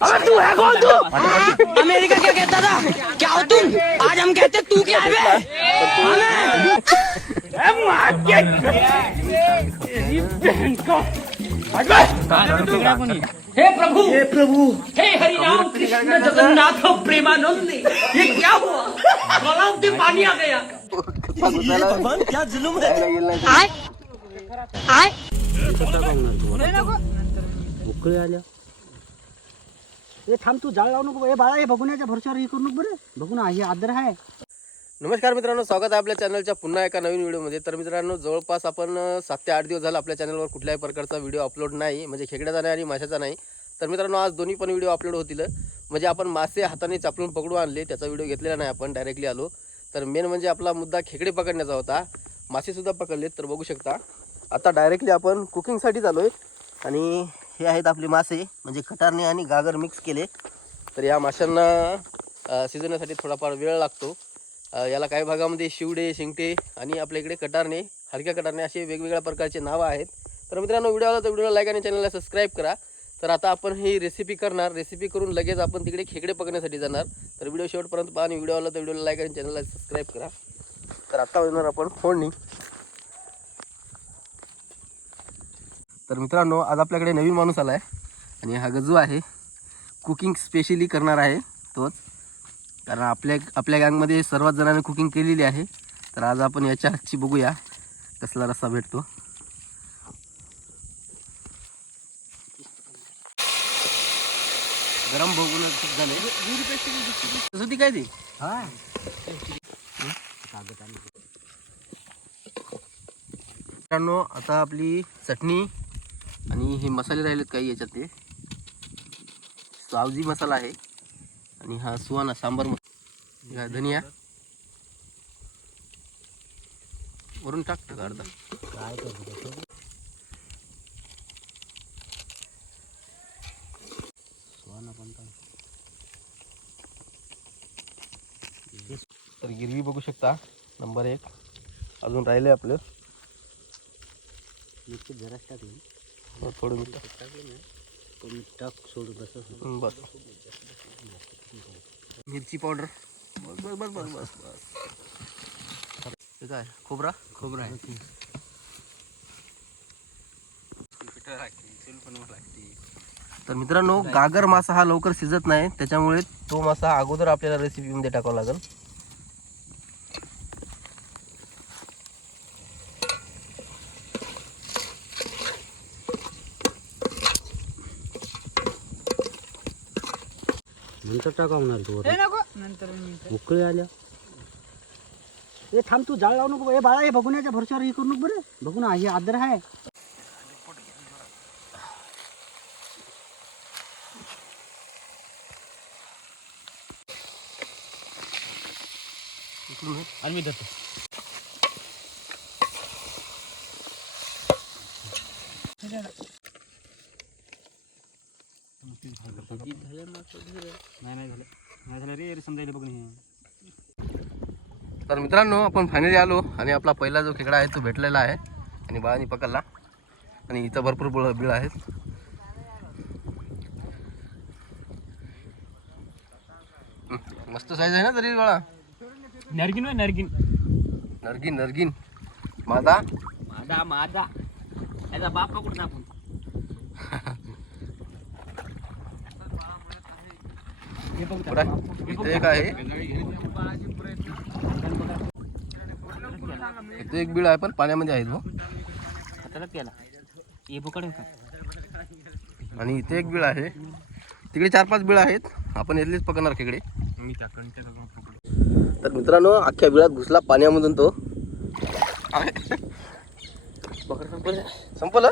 अबे तू है कौन तू? अमेरिका क्या कहता था? क्या हो तुम? आज हम कहते तू क्या है बे? हे प्रभु, हे प्रभु, हे हरिनाम कृष्ण जगन्नाथ प्रेमानंद, ये क्या हुआ? गलाव से पानी आ गया। भगवान क्या जुलूम है? हे थांब तू जाळ लावू नको हे बाळा हे बघुण्याच्या भरशावर हे करू नको बरं बघू ना हे आदर आहे. नमस्कार मित्रांनो, स्वागत आहे आपल्या चॅनलच्या पुन्हा एका नवीन व्हिडिओमध्ये. तर मित्रांनो, जवळपास आपण 7 ते 8 दिवस झाला आपल्या चॅनलवर कुठल्याही प्रकारचा व्हिडिओ अपलोड नाही, म्हणजे खेकड्याचा नाही आणि माशाचा नाही. तर मित्रांनो, आज दोन्ही पण व्हिडिओ अपलोड होतील. म्हणजे आपण मासे हाताने चापलून पकडू आणले, त्याचा व्हिडिओ घेतलेला नाही, आपण डायरेक्टली आलो. तर मेन म्हणजे आपला मुद्दा खेकडे पकडण्याचा होता. मासेसुद्धा पकडलेत, तर बघू शकता. आता डायरेक्टली आपण कुकिंगसाठीच आलो आहे. आणि हे आहेत आपले मासे, म्हणजे कटारणे आणि गागर मिक्स केले. तर या माशांना शिजवण्यासाठी थोडाफार वेळ लागतो. याला काही भागामध्ये शिवडे, शिंगटे आणि आपल्या इकडे कटारणे, हलक्या कटारणे असे वेगवेगळ्या प्रकारचे नावं आहेत. तर मित्रांनो, व्हिडिओला लाईक आणि चॅनलला सबस्क्राईब करा. तर आता आपण ही रेसिपी करणार. रेसिपी करून लगेच आपण तिकडे खेकडे पकडण्यासाठी जाणार. तर व्हिडिओ शेवटपर्यंत पहा आणि व्हिडिओला लाईक आणि चॅनलला सबस्क्राईब करा. तर आता होणार आपण फोडणी. तर मित्रांनो, आज आपल्याकडे नवीन माणूस आला आहे आणि हा गजू आहे. कुकिंग स्पेशली करणार आहे तोच, कारण आपल्या गँगमध्ये सर्वात जणांनी कुकिंग केलेली आहे. तर आज आपण याच्या हातची बघूया कसला रस्सा भेटतो. गरम बघून झाले ती काय ती मित्रांनो, आता आपली चटणी आणि हे मसाले राहिलेत काही याच्यात. ते सावजी मसाला आहे आणि हा सुहाना सांबार मसाला, धनिया वरून टाकतो अर्धा. काय करतो सुहाना कोणता? तर गिरवी बघू शकता, नंबर 1. अजून राहिले आपलं मीठ जराच टाकलं, थोडं मीठ टाकलं ना, टाक सोडू तसं बस. मिरची पावडर बस बस बस बस बस बस. हे काय खोबरा आहे. तर मित्रांनो, गागर मासा हा लवकर शिजत नाही, त्याच्यामुळे तो मासा अगोदर आपल्याला रेसिपीमध्ये टाकावा लागेल. नंतर टाकावणार तू नंतर उकळी आल्या. हे थांब तू जाळ लावू नको हे बाळा हे बघुण्याच्या भरशावर हे करू नको बरं बघू ना हे आदर आहे. आणि मी देतो. तर मित्रांनो, आपण फायनली आलो आणि आपला पहिला जो खेकडा आहे तो भेटलेला आहे आणि बाळाने पकडला. आणि इथं भरपूर बिळ आहेत. मस्त साईज आहे ना तरी बाळा. नर्गिन नर्गिन माझा याचा बाप पकडून आपण इथे एक आहे, इथे एक बिळ आहे पण पाण्यामध्ये आहे तो. आणि इथे एक बिळ आहे. तिकडे 4-5 बिळ आहेत. आपण इथलेच पकडणार खेकडे. तर मित्रांनो, अख्ख्या बिळात घुसला पाण्यामधून तो. संपलं.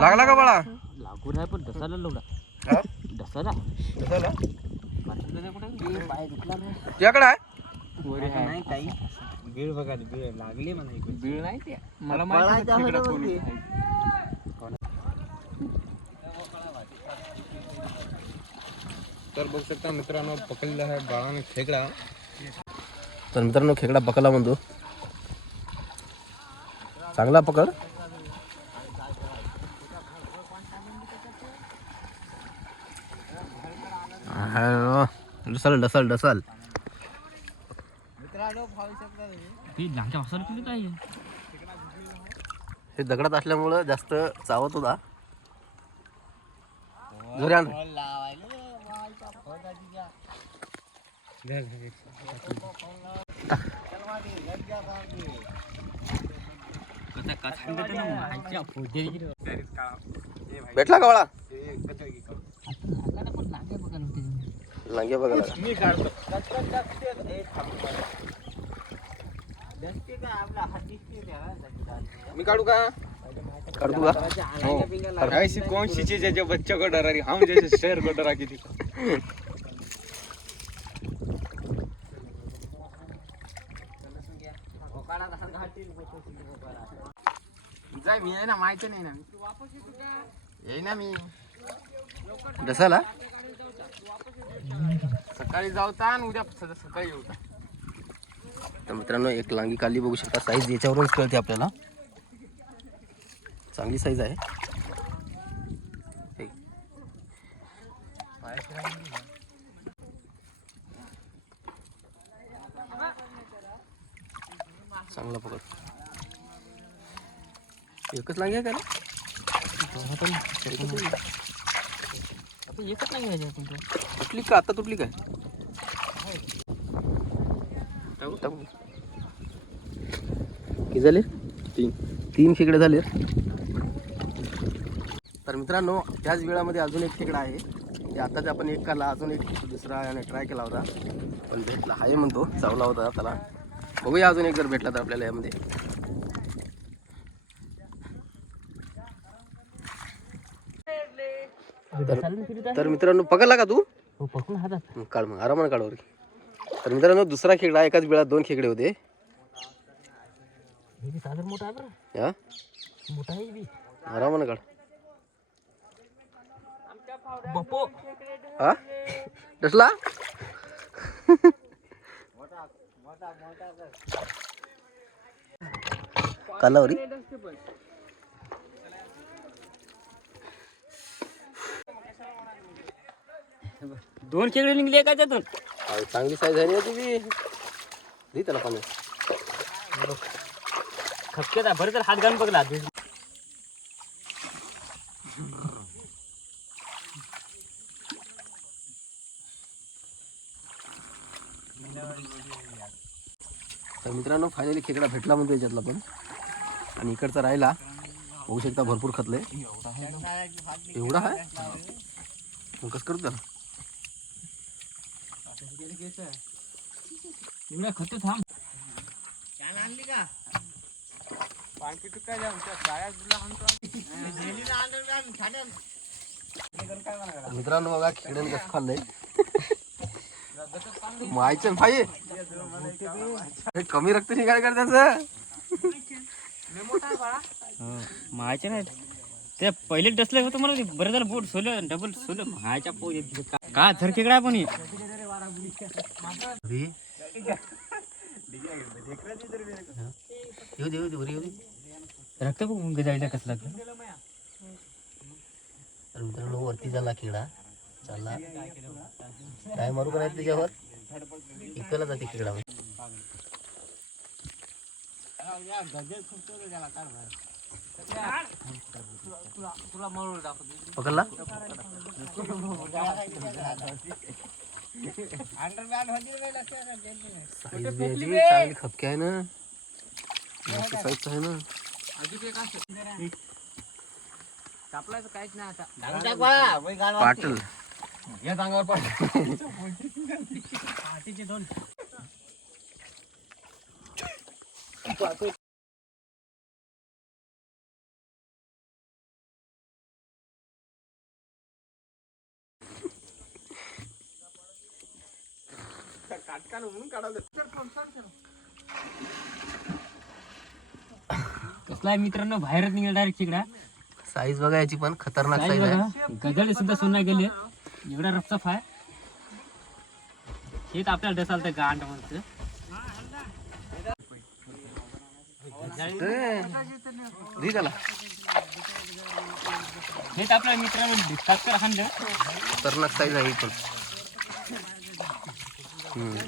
लागला का बाळा? लागू नाही पण ढसाला लोडा ढसाला तुझ्याकडे आहे? नाही काही बीळ बघा बीळ लागली मला. बीळ नाही ते मला माहिती. तर बघू शकता मित्रांनो, पकडलेला आहे बाळाने खेकडा. तर मित्रांनो, खेकडा पकडला म्हणतो. चांगला पकड. डसल डसल डसल हे दगडात असल्यामुळं जास्त चावत होता. घरी आण. भेटला कावळा लांग्या बघायला मी काढू का काढू का ऐसी कौन सी चीज है जो बच्चों को डरा रही हम जैसे शेर को डरा के दिखा जाय मी ना माहिती नाही ना येई ना मी डसाला सकाळी जाऊता आणि उद्या सकाळी येऊता. तर मित्रांनो एक लांगी काली बघू शकता. साईज याच्यावरूनच कळते आपल्याला. चांगली साईज आहे. चांगला पकड. एकच लांगी आहे का एकच नाही तुटली का आता तुटली काय किती झाले 3 खेकडे झाले. तर मित्रांनो त्याच वेळामध्ये अजून एक खेकडा आहे. ते आताच आपण एक काढला. अजून एक दुसरा ट्राय केला होता पण भेटला आहे म्हणतो. चावला होता त्याला. बघूया अजून एक जर भेटला तर आपल्याला यामध्ये. तर मित्रांनो पकडला का तू पकडून हातात काढ मग आरामाने काढ. तर मित्रांनो दुसरा खेकडा. एकाच वेळात 2 खेकडे होते. सागर मोठा आहे बरं. हा मोठा आहे बी. आरामाने काढ. बापो हा डसला कालावरी. दोन खेकडे निघले का त्यातून. चांगली साईज आहे ना ती. दे त्याला पाणी. खपकेचा भर तर हात घालून बघला. तर मित्रांनो फायनली खेकडा भेटला म्हणतो याच्यातला पण. आणि इकडचा राहिला बघू शकता. भरपूर खतलंय. एवढा आहे मग कसं करू त्याला. खत थांब. मित्रांनो बघा खेकड्याने कसं खाल्लंय. मायचं भाई कमी रक्त निघाल कर त्याचं. मायचे नाहीत ते पहिले डसले होतं मला. बरं झालं बोट सोलं डबल सोलं. मायच्या पो का झर खेकडा पण रक्त बघ जायला कसं लागलं. तर मित्रांनो वरती झाला खेकडा. चालला काय मारू का नाही त्याच्यावर. इकडला जाते खेकडा. पकडला चांगली खपके आहे ना. साईज आहे ना. कापलायचं काहीच नाही आता. पाटल या अंगावर पाठीचे 2 कसला आहे मित्रांनो. बाहेरच निघाला डायरेक्ट खेकडा. साईज बघा याची पण खतरनाक साईज आहे. गजळे सुद्धा सोना गेले. एवढा रफचा फाय हेच आपल्याला ढसालतं गांड म्हणतं. त्याला हेच आपल्या मित्रांनो हाणलं. खतरनाक साईज आहे पण. हम्म.